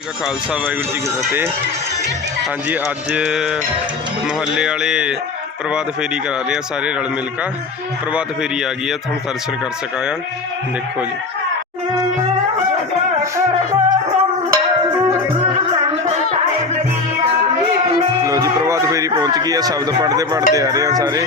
ਜੀ ਖਾਲਸਾ, ਵਾਹਿਗੁਰੂ ਜੀ ਕੀ ਫਤਿਹ। ਹਾਂਜੀ, ਅੱਜ ਮੁਹੱਲੇ ਵਾਲੇ ਪ੍ਰਭਾਤ ਫੇਰੀ ਕਰਾ ਰਹੇ ਆ ਸਾਰੇ ਰਲ ਮਿਲ ਕੇ। ਪ੍ਰਭਾਤ ਫੇਰੀ ਆ ਗਈ ਆ, ਤੁਹਾਨੂੰ ਦਰਸ਼ਨ ਕਰ ਸਕਾਇਆ ਦੇਖੋ ਜੀ। ਲੋ ਜੀ, ਪ੍ਰਭਾਤ ਫੇਰੀ ਪਹੁੰਚ ਗਈ ਆ, ਸ਼ਬਦ ਪੜ੍ਹਦੇ ਪੜ੍ਹਦੇ ਆ ਰਹੇ ਆ ਸਾਰੇ।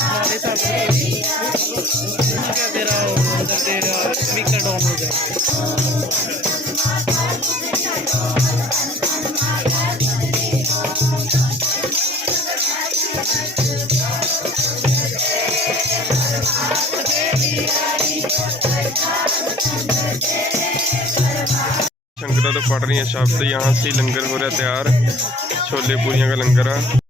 हमारे साथ क्या दे रहा हो अंदर दे रहा हो स्पीकर डाउन हो संगतों तो पढ़ रही है शाम से यहाँ से लंगर हो रहा है तैयार छोले पूरियाँ का लंगर है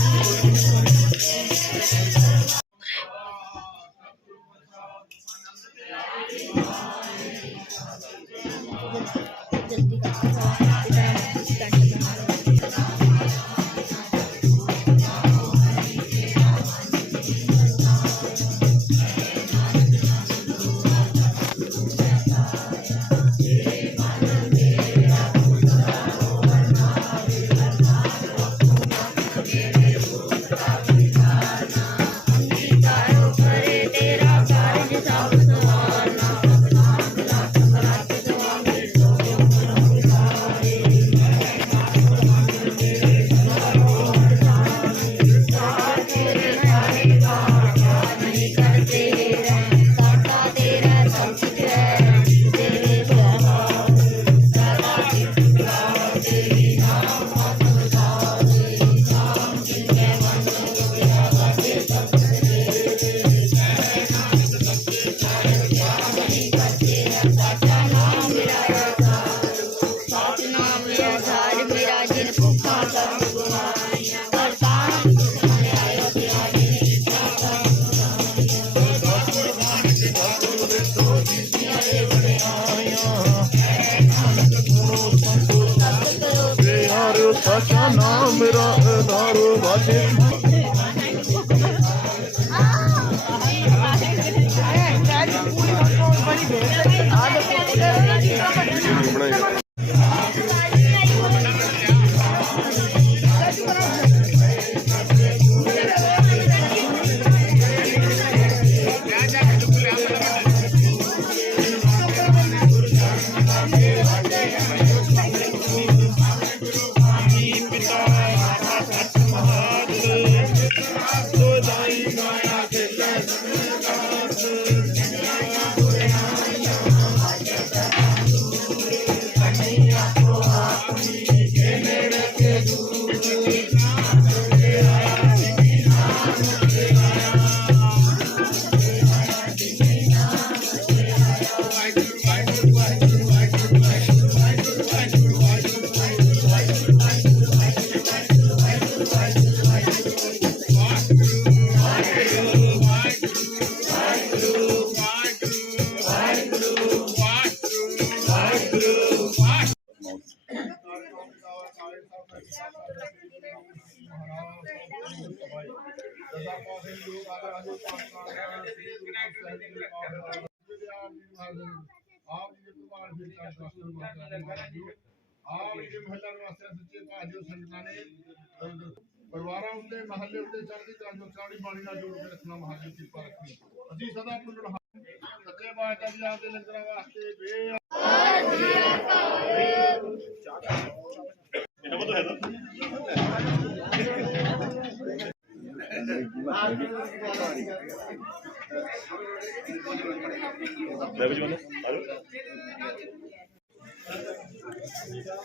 Yeah. ਨੂੰ ਮਾਤਾ ਦਾ ਆਮ ਇਹ ਮਹੱਲਾ ਨਿਵਾਸੀਆਂ ਸੱਚੇ ਭਾਜੋ ਸੰਗਤਾਂ ਨੇ ਪਰਿਵਾਰਾਂ ਉੱਤੇ, ਮਹੱਲੇ ਉੱਤੇ ਚੜ੍ਹਦੀ ਕਲਾ ਜੋ ਸਾੜੀ ਬਾਣੀ ਨਾਲ ਜੋੜ ਕੇ ਰੱਖਣਾ ਮਹਾਰਾਜ ਦੀ ਕਿਰਪਾ ਰੱਖੀ। ਅਸੀਂ ਸਦਾ ਪੁੰਨ ਸੱਚੇ ਬਾਜਾ ਜੀ ਆਪਦੇ ਲੰਗਰਾਂ ਵਾਸਤੇ ਬੇ ਇਹ ਬਤੋ ਹੈ ਨਾ ਲੈ ਵੀ ਜੀ ਬੰਦੇ ਹਲੋ